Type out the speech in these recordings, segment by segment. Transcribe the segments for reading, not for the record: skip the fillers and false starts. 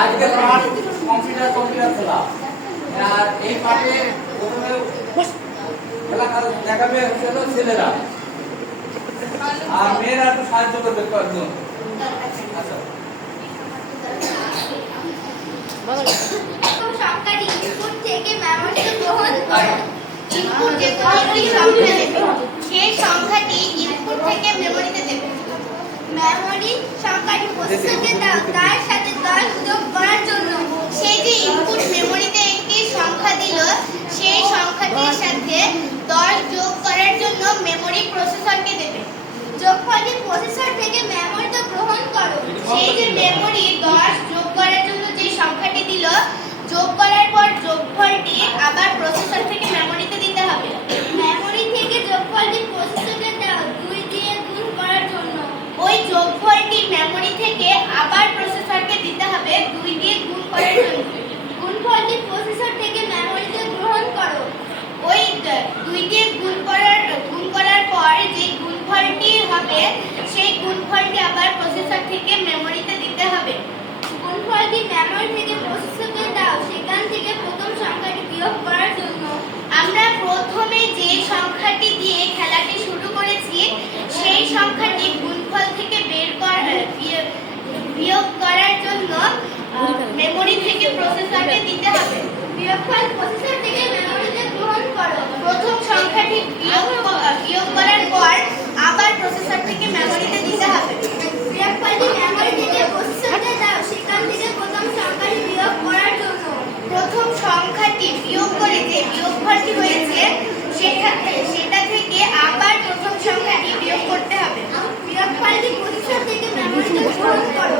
আজকে পাঠ কম্পিউটার খেলা। আর এই পাঠে প্রথমে খেলা দেখাবে হলো ছেলেরা, আর মেয়েরা একটু সাহায্য করবে কয়েকজন। আচ্ছা, সংখ্যাটি ইনপুট থেকে মেমরি গ্রহণ করে। ইনপুট যে কোনো একটি সংখ্যা দেবে, সেই সংখ্যাটি ইনপুট থেকে মেমরিতে দেবে। মেমরি সংখ্যাটি প্রসেসরকে দাও, তার সাথে 10 যোগ করার জন্য সেই যে ইনপুট মেমরিতে একটি সংখ্যা দিল, সেই সংখ্যাটির সাথে 10 যোগ করার জন্য মেমরি প্রসেসরকে দেবে। যোগফলটি প্রসেসর থেকে মেমরিতে গ্রহণ করো। সেই যে মেমরি 10 যোগ করার জন্য যে সংখ্যাটি দিল, যোগ করার পর যোগফলটি আবার প্রসেসর থেকে মেমরিতে দিতে হবে। মেমরি থেকে যোগফলটি প্রসেসরকে দাও 2 দিয়ে গুণ করার জন্য। ওই যোগফলটি মেমরি থেকে আবার প্রসেসরকে দিতে হবে 2 দিয়ে গুণ করার জন্য। গুণফলটি প্রসেসর থেকে মেমরিতে গ্রহণ করো। ওই 2 দিয়ে গুণ করার পর যে গুণফলটি হবে, সেই গুণফলটি আবার প্রসেসর থেকে মেমরিতে দিতে হবে। গুণফলটি মেমরি থেকে প্রসেসরকে দাও, সেখান থেকে প্রথম সংখ্যাটি বিয়োগ করার জন্য। আমরা প্রথমে যে সংখ্যাটি দিয়ে খেলাটি শুরু করেছি, সেই সংখ্যাটি গুণফল থেকে বিয়োগ করার জন্য মেমরি থেকে প্রসেসরকে দিতে হবে। বিয়োগফল প্রসেসর থেকে মেমরিতে গ্রহণ করো। প্রথম সংখ্যাটি বিয়োগ করার পর আবার প্রসেসর থেকে মেমরিতে দিতে হবে। বিয়োগফলটি মেমরি থেকে প্রসেসরকে দাও, সেখান থেকে প্রথম সংখ্যাটি বিয়োগ করার জন্য। প্রথম সংখ্যাটি বিয়োগ করে যে বিয়োগফলটি হয়েছে, সেটা থেকে আবার প্রথম সংখ্যাটি বিয়োগ করতে হবে। বিয়োগফলটি প্রসেসর থেকে মেমরিতে গ্রহণ করো।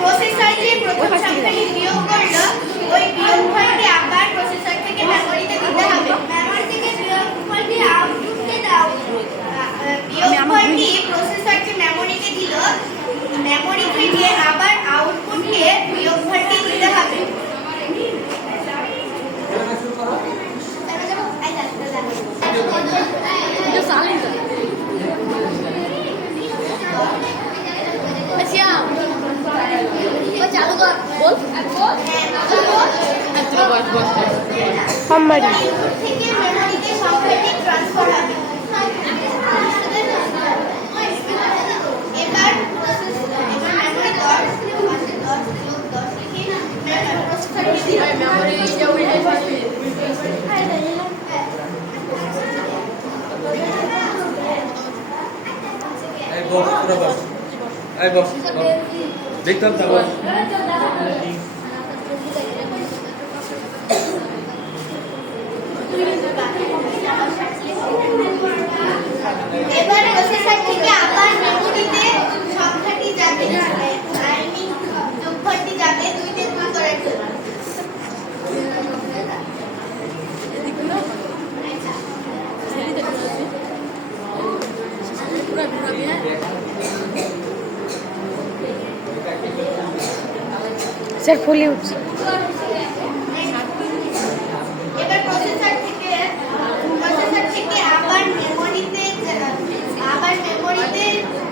প্রসেসর যে প্রথম সংখ্যাটি বিয়োগ করলো, ওই বিয়োগফলটি আবার প্রসেসর থেকে মেমরিতে দিতে হবে। মেমরি থেকে বিয়োগফলটি আউটপুটকে দাও। বিয়োগফলটি প্রসেসরকে মেমরিতে দিল, মেমরি থেকে আবার আউটপুটকে বিয়োগফলটি দিতে হবে। চালু কর, বল। হাম্মারি থেকে মেমরিতে সংখ্যাটি ট্রান্সফার হবে। এবার মেমরি 10 যোগ 10 লিখে প্রসেসরকে দিবে। মেমরি এটা উল্টে পাবে। এই বস পুরো বস, এই বস দেখতাম তা বস। এবার প্রসেসর থেকে আবার মেমরিতে সংখ্যাটি যাবে, যোগফলটি যাবে 2 দিয়ে গুণ করার জন্য। স্যার ফুলে উঠছে। এবার প্রসেসর থেকে আবার মেমরিতে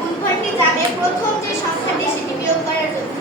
গুণফলটি যাবে প্রথম যে সংখ্যাটি, সেটি বিয়োগ করার জন্য।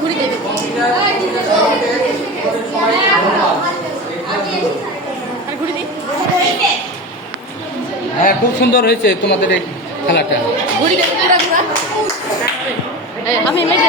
ঘুরি দেবে। আর ঘুরি দিই। হ্যাঁ, খুব সুন্দর হয়েছে তোমাদের এই খেলাটা। ঘুরি দেবে পুরা পুরা। আমি মেজে